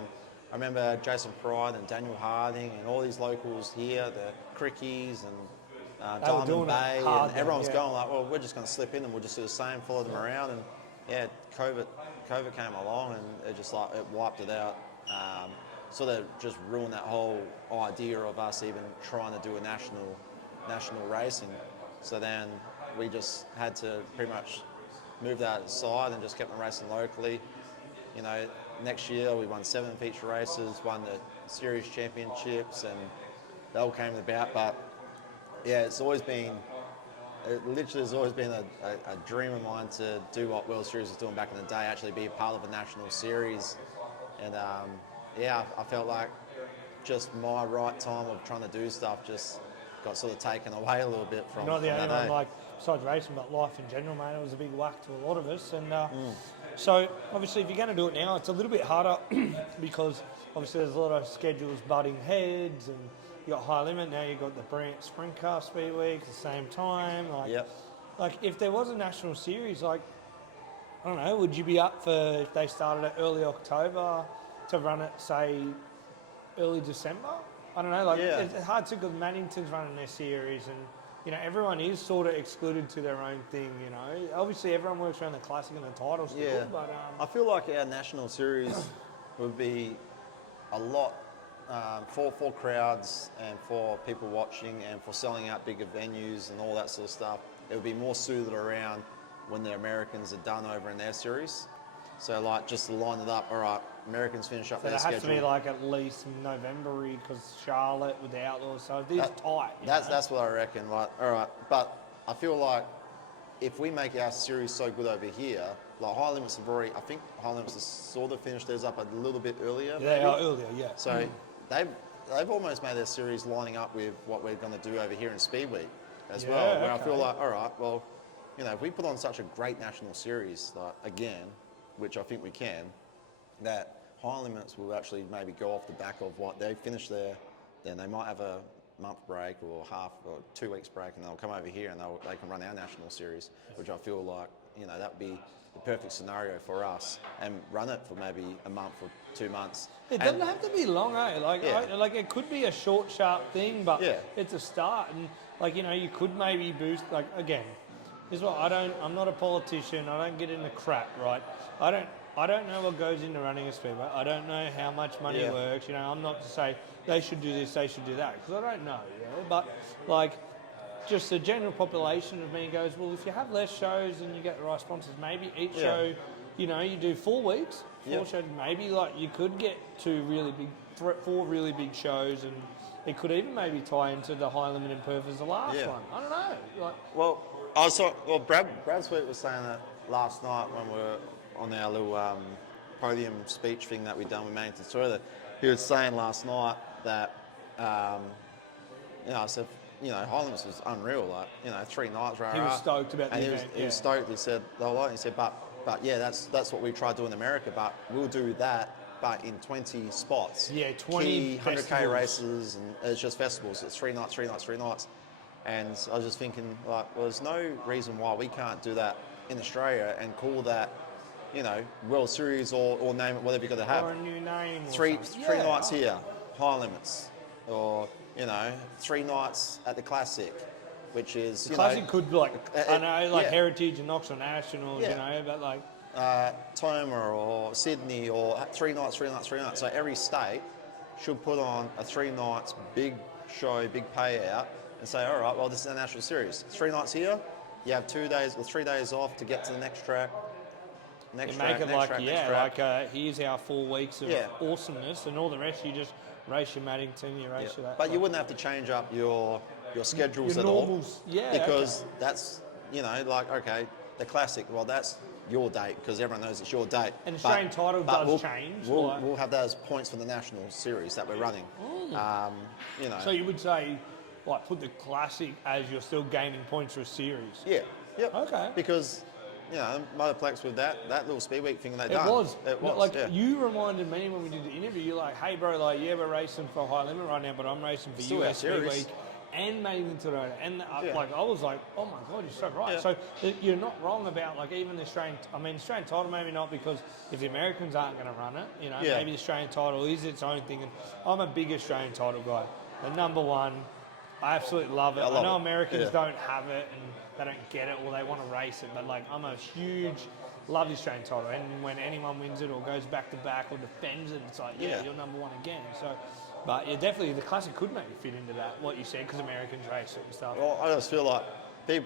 I remember Jason Pride and Daniel Harding and all these locals here, the Crickies and Diamond Bay, and everyone was going like, well, we're just going to slip in and we'll just do the same, follow them around. And yeah, COVID came along, and it just like it wiped it out. Sort of just ruined that whole idea of us even trying to do a national racing. So then we just had to pretty much move that aside and just kept on racing locally. Next year we won 7 feature races, won the series championships, and they all came about. But yeah, it literally has always been a dream of mine to do what World Series was doing back in the day, actually be a part of a national series. And yeah, I felt like just my right time of trying to do stuff just got sort of taken away a little bit from, You're not the from only that one, day. like, besides racing, but life in general, mate. It was a big whack to a lot of us. And so, obviously, if you're going to do it now, it's a little bit harder because, obviously, there's a lot of schedules butting heads, and you got high limit. Now you've got the Sprintcar Speed Week at the same time. Like, Yep. like, if there was a national series, like, I don't know, would you be up for if they started it early October to run it, say, early December? I don't know, like, Yeah. it's hard to, because Mannington's running their series, and, you know, everyone is sort of excluded to their own thing, you know. Obviously, everyone works around the classic and the titles still, Yeah. but... I feel like our national series would be a lot for crowds and for people watching and for selling out bigger venues and all that sort of stuff. It would be more suited around when the Americans are done over in their series. So, like, just to line it up, all right, Americans finish up So their it has schedule. to be like at least November-y, because Charlotte with the Outlaws, so it is tight. you know? That's what I reckon. Like, all right, but I feel like if we make our series so good over here, like High Limits have already, I think High Limits has sort of finished theirs up a little bit earlier. Yeah, they maybe. are earlier, yeah. So they've almost made their series lining up with what we're going to do over here in Speed Week as Yeah, well. Where I okay. feel like, all right, well, you know, if we put on such a great national series, like again, which I think we can, that High Limits will actually maybe go off the back of what they finish there, then they might have a month break or 2 weeks break, and they'll come over here and they can run our national series, which I feel like, you know, that would be the perfect scenario for us, and run it for maybe a month or 2 months. It doesn't have to be long, eh? Like, Yeah. like it could be a short, sharp thing, but Yeah. it's a start. And, like, you know, you could maybe boost, like, again, this is what I'm not a politician. I don't get into crap, right? I don't know what goes into running a speedway. I don't know how much money Yeah. works. You know, I'm not to say they should do this, they should do that, because I don't know. You know? But, like, just the general population of me goes, well, if you have less shows and you get the right sponsors, maybe each Yeah. show, you know, you do 4 weeks, four Yep. shows, maybe like you could get 4 really big shows, and it could even maybe tie into the High Limit in Perth as the last Yeah. one. I don't know. Like, Well, Brad Sweet was saying that last night when we were on our little podium speech thing that we'd done with Mannington Toilet. He was saying last night that, you know, I said, you know, High Limits was unreal. Like, you know, 3 nights, he was stoked about and the he was, event. he was stoked. He said, he said, but yeah, that's what we tried to do in America, but we'll do that, but in 20 spots. Yeah, 20 key 100K festivals. races, and it's just festivals. It's 3 nights, 3 nights, 3 nights. And I was just thinking, like, well, there's no reason why we can't do that in Australia and call that, you know, World Series or name it whatever you've got to have. Or a new name. Or Three something. nights here, High Limits, or, you know, 3 nights at the Classic, which is, The classic could be like, I know, like yeah. Heritage and Knoxville Nationals, Yeah. you know, but like, Toma or Sydney, or 3 nights, 3 nights, 3 nights. So every state should put on a 3 nights big show, big payout, and say, all right, well, this is a national series. 3 nights here, you have 2 days or 3 days off to get to the next track. Next you track, make it next like, track, yeah, next track. like here's our 4 weeks of Yeah. awesomeness, and all the rest you just race your Maddington, you race your that. But you wouldn't have to change up your schedules Your at all. normals, yeah, Because that's, you know, like, okay, the Classic, well, that's your date because everyone knows it's your date. And Australian title does we'll, change, We'll, like- we'll have those points for the national series that we're running. You know. So you would say, like, put the classic as you're still gaining points for a series. Yeah. Yep. Okay. Because, you know, Motorplex with that little Speed Week thing they It done. was. It was. Like, yeah. you reminded me when we did the interview, you're like, hey, bro, like, yeah, we're racing for High Limit right now, but I'm racing for Still our US Speed series. Week and Maiden Toyota. And, Yeah. like, I was like, oh, my God, you're so right. Yeah. So you're not wrong about, like, even the Australian title, maybe not, because if the Americans aren't going to run it, you know, Yeah. maybe the Australian title is its own thing. And I'm a big Australian title guy. The number one, I absolutely love it. I love know it. Americans Yeah. don't have it and they don't get it or they want to race it, but like I'm a huge love the Australian title, and when anyone wins it or goes back to back or defends it, it's like, yeah, you're number one again. So, but yeah, definitely the classic could maybe fit into that, what you said, because Americans race it and stuff. Well, I just feel like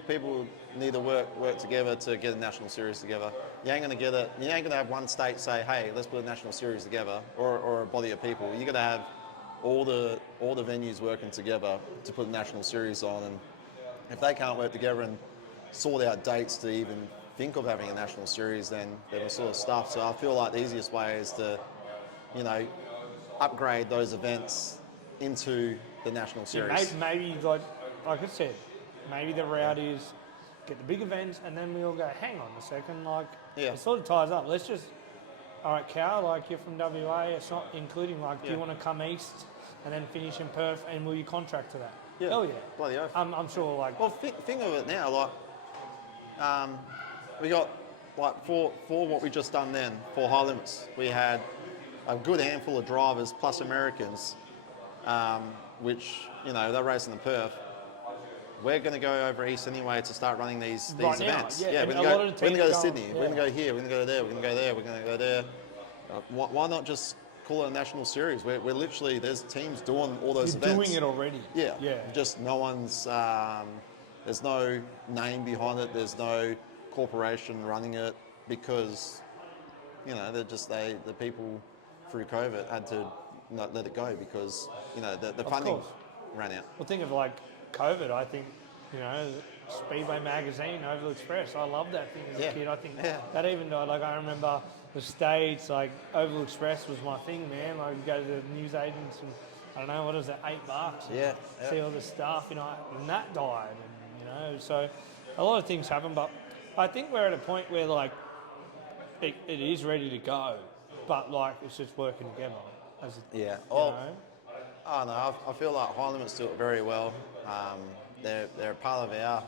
people need to work together to get a national series together. You ain't gonna get it. You ain't gonna have one state say, "Hey, let's put a national series together," or a body of people. You got to have all the venues working together to put a national series on. And if they can't work together and sort out dates to even think of having a national series, then we're sort of stuffed. So I feel like the easiest way is to, you know, upgrade those events into the national series. Maybe like I said, maybe the route is get the big events and then we all go, hang on a second, like it sort of ties up. Let's just, all right, Cal, like you're from WA, it's not including like, do you want to come east and then finish in Perth and will you contract to that? Yeah. Hell yeah. Bloody oath. I'm sure like... Well, think of it now, like, we got, like, for what we just done then, for high limits, we had a good handful of drivers plus Americans, which, you know, they're racing in Perth. We're going to go over east anyway to start running these right events. Now, we're going to go to Sydney, we're going to go here, we're going to go there, we're going to go there, we're going to go there. Why not just call it a national series? We're literally, there's teams doing all those events. Doing it already. Yeah. Just no one's, there's no name behind it, there's no corporation running it because, you know, the people through COVID had to not let it go because, you know, the funding ran out. Well, think of like COVID, I think, you know, Speedway Magazine, Oval Express, I loved that thing as a kid. I think that even died. Like I remember the States, like Oval Express was my thing, man. I would go to the newsagents and I don't know, what is it, $8? See all the stuff, you know, and that died. And, you know, so a lot of things happen, but I think we're at a point where like it is ready to go, but like it's just working together. As a, you know. Oh no, I feel like High Limits do it very well. They're a part of our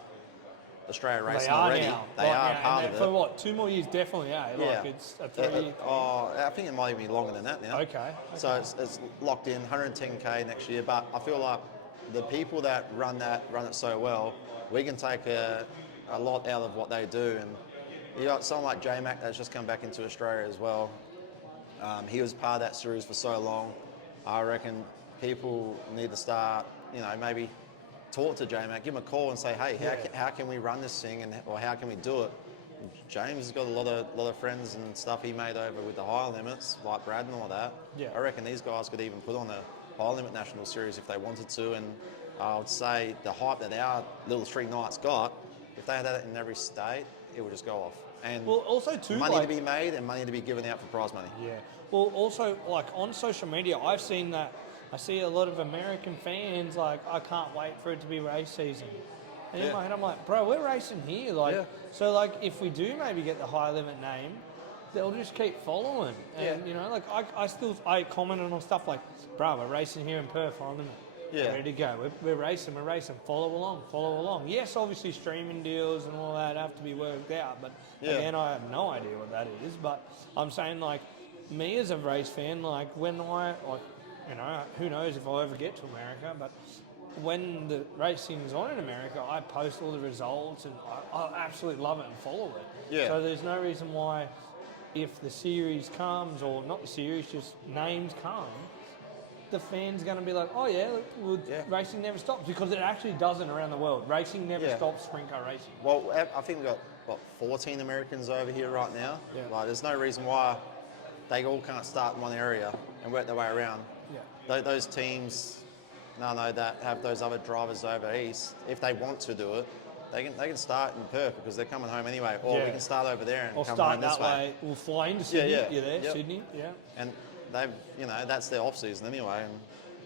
Australia racing already. They are part of it. For what, 2 more years definitely, Like it's a 3-year thing. I think it might even be longer than that now. Okay. So it's locked in, 110k next year, but I feel like the people that run it so well, we can take a lot out of what they do. And you got someone like J-Mac that's just come back into Australia as well. He was part of that series for so long. I reckon people need to start, you know, maybe talk to J-Mac, give him a call and say, hey, how can we run this thing or how can we do it? James has got a lot of friends and stuff he made over with the high limits, like Brad and all that. Yeah. I reckon these guys could even put on a high limit national series if they wanted to. And I would say the hype that our little 3 nights got, if they had that in every state, it would just go off. And also too, money to be made and money to be given out for prize money. Yeah. Well, also like on social media, I've seen that. I see a lot of American fans like, I can't wait for it to be race season. And in my head, I'm like, bro, we're racing here. Like, so like if we do maybe get the high limit name, they'll just keep following. And you know, like I commented on stuff like, bro, we're racing here in Perth, high limit. Yeah. Ready to go. We're racing. Follow along. Yes, obviously streaming deals and all that have to be worked out, but again, I have no idea what that is. But I'm saying, like, me as a race fan, like, when you know, who knows if I'll ever get to America, but when the racing's on in America, I post all the results and I absolutely love it and follow it. Yeah. So there's no reason why, if the series comes, or not the series, just names come, the fans are going to be like, oh racing never stops, because it actually doesn't around the world. Racing never stops sprint car racing. Well, I think we've got 14 Americans over here right now. Yeah. Like, there's no reason why they all can't start in one area and work their way around. Yeah. Those teams, that have those other drivers over east, if they want to do it, they can start in Perth because they're coming home anyway, or we can start over there and come home this way. We'll fly into Sydney. You're there, Sydney. Yeah. And they've, that's their off season anyway. And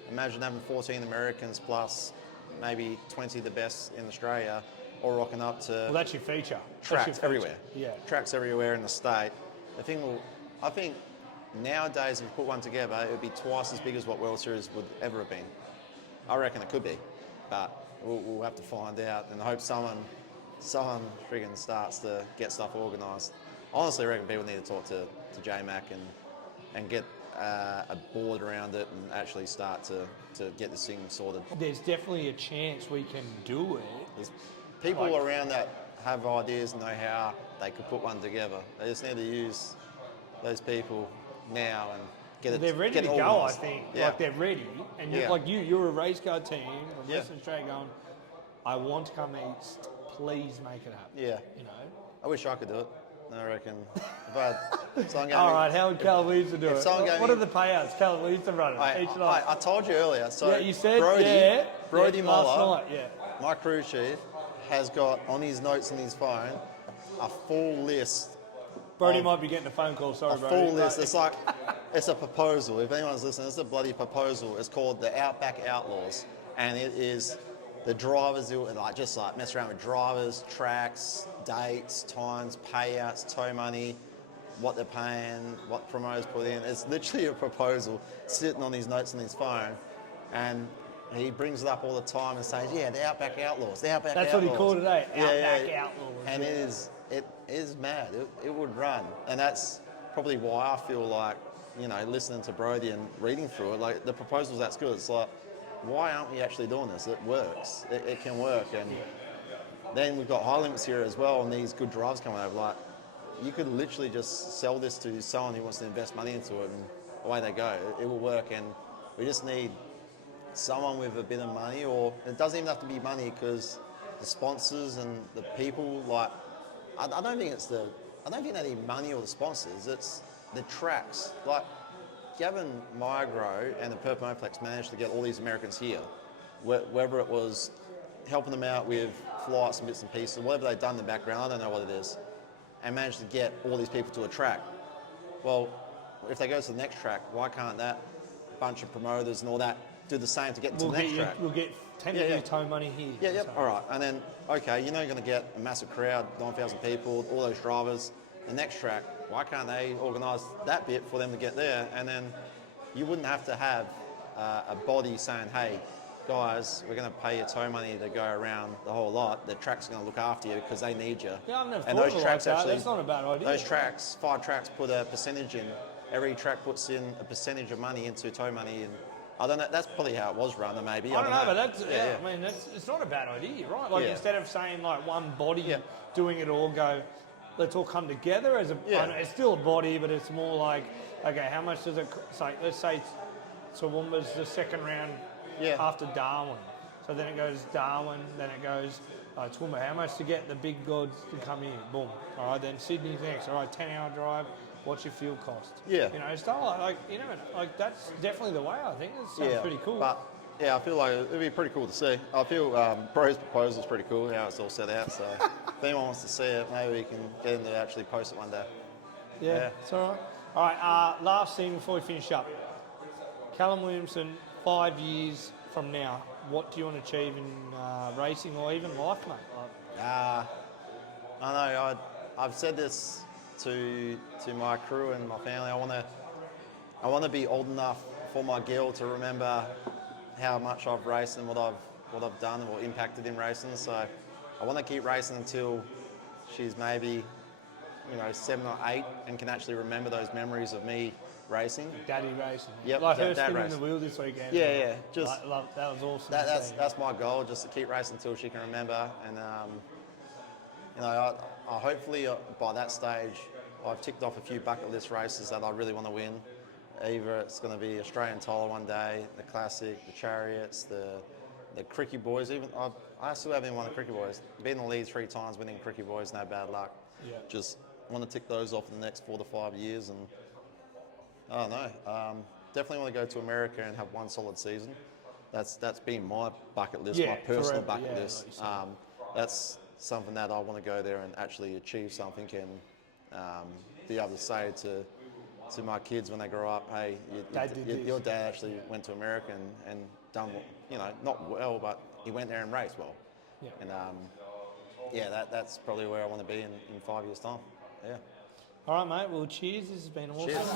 imagine having 14 Americans plus maybe 20 the best in Australia, all rocking up to. Well, that's your feature. Tracks everywhere. Yeah. Tracks everywhere in the state. I think nowadays, if you put one together, it would be twice as big as what World Series would ever have been. I reckon it could be, but we'll have to find out and hope someone friggin' starts to get stuff organised. Honestly, I reckon people need to talk to J-Mac and get a board around it and actually start to get this thing sorted. There's definitely a chance we can do it. There's people around that have ideas and know how they could put one together. They just need to use those people now and get it. They're ready to go, I think. Yeah. Like, they're ready. And you're a race car team from Western Australia going, I want to come east. Please make it happen. Yeah. You know? I wish I could do it. I reckon. But all right, how would Callum Williamson do it? What are the payouts Callum Williamson running? I told you earlier. So you said Brody Muller, last night, my crew chief, has got on his notes on his phone a full list Brody might be getting a phone call. Sorry, a Brody. full list. It's like, it's a proposal. If anyone's listening, it's a bloody proposal. It's called the Outback Outlaws, and it is the drivers who just mess around with drivers, tracks, dates, times, payouts, tow money, what they're paying, what promoters put in. It's literally a proposal sitting on his notes on his phone, and he brings it up all the time and says, "Yeah, the Outback Outlaws, the Outback That's Outlaws." what he called it, eh? Outback Yeah. Outlaws. And it is mad. It would run, and that's probably why I feel like, listening to Brody and reading through it, like the proposal's that's good. It's like, why aren't we actually doing this? It works. It can work. And then we've got high limits here as well, and these good drivers coming over. Like, you could literally just sell this to someone who wants to invest money into it, and away they go. It will work, and we just need someone with a bit of money, or it doesn't even have to be money, because the sponsors and the people, like, I don't think they need money or the sponsors. It's the tracks. Like, Gavin Mygro and the Perth Motorplex managed to get all these Americans here, whether it was helping them out with flights and bits and pieces, whatever they've done in the background, I don't know what it is, and managed to get all these people to a track. Well, if they go to the next track, why can't that bunch of promoters and all that do the same to get to the next track? We'll get 10 million tow money here. Yeah, yep, all right. And then, okay, you're going to get a massive crowd, 9,000 people, all those drivers. The next track, why can't they organise that bit for them to get there? And then you wouldn't have to have a body saying, hey, guys, we're going to pay you tow money to go around the whole lot. The track's going to look after you because they need you. Yeah, I've never and thought those of it tracks like that. actually, That's not a bad idea. Those tracks, 5 tracks, put a percentage in. Every track puts in a percentage of money into tow money, and I don't know. That's probably how it was run, or maybe. I don't know, but that's I mean, it's not a bad idea, right? Like instead of saying like one body doing it all, go, let's all come together as a. I know, it's still a body, but it's more like, okay, how much does it? Let's say Toowoomba's the second round after Darwin, so then it goes Darwin, then it goes Toowoomba. How much to get the big gods to come in? Boom. All right, then Sydney's next. All right, 10-hour drive. What's your fuel cost? Yeah. Stuff like that's definitely the way. I think it sounds pretty cool. But yeah, I feel like it'd be pretty cool to see. I feel Bro's proposal is pretty cool, how it's all set out. So if anyone wants to see it, maybe we can get him to actually post it one day. Yeah. It's all right. All right. Last thing before we finish up, Callum Williamson, 5 years from now, what do you want to achieve in racing or even life, mate? I know. I've said this to my crew and my family. I want to be old enough for my girl to remember how much I've raced and what I've done or impacted in racing. So I want to keep racing until she's maybe 7 or 8 and can actually remember those memories of me racing. Daddy racing. Yep, like her dad spinning the wheel this weekend. Yeah. Just that was awesome. That's my goal, just to keep racing until she can remember. And I hopefully by that stage, I've ticked off a few bucket list races that I really want to win. Either it's going to be Australian Tyler one day, the Classic, the Chariots, the Cricky Boys. Even I still haven't won the Cricky Boys. Been in the lead 3 times, winning Cricky Boys, no bad luck. Yeah. Just want to tick those off in the next 4 to 5 years, and I don't know. Definitely want to go to America and have one solid season. That's been my bucket list, my personal bucket list. That's something that I want to go there and actually achieve something, and be able to say to my kids when they grow up, hey, your dad actually went to America and done, not well, but he went there and raced well. Yeah. And that's probably where I want to be in 5 years' time. Yeah. All right, mate. Well, cheers. This has been awesome. Cheers.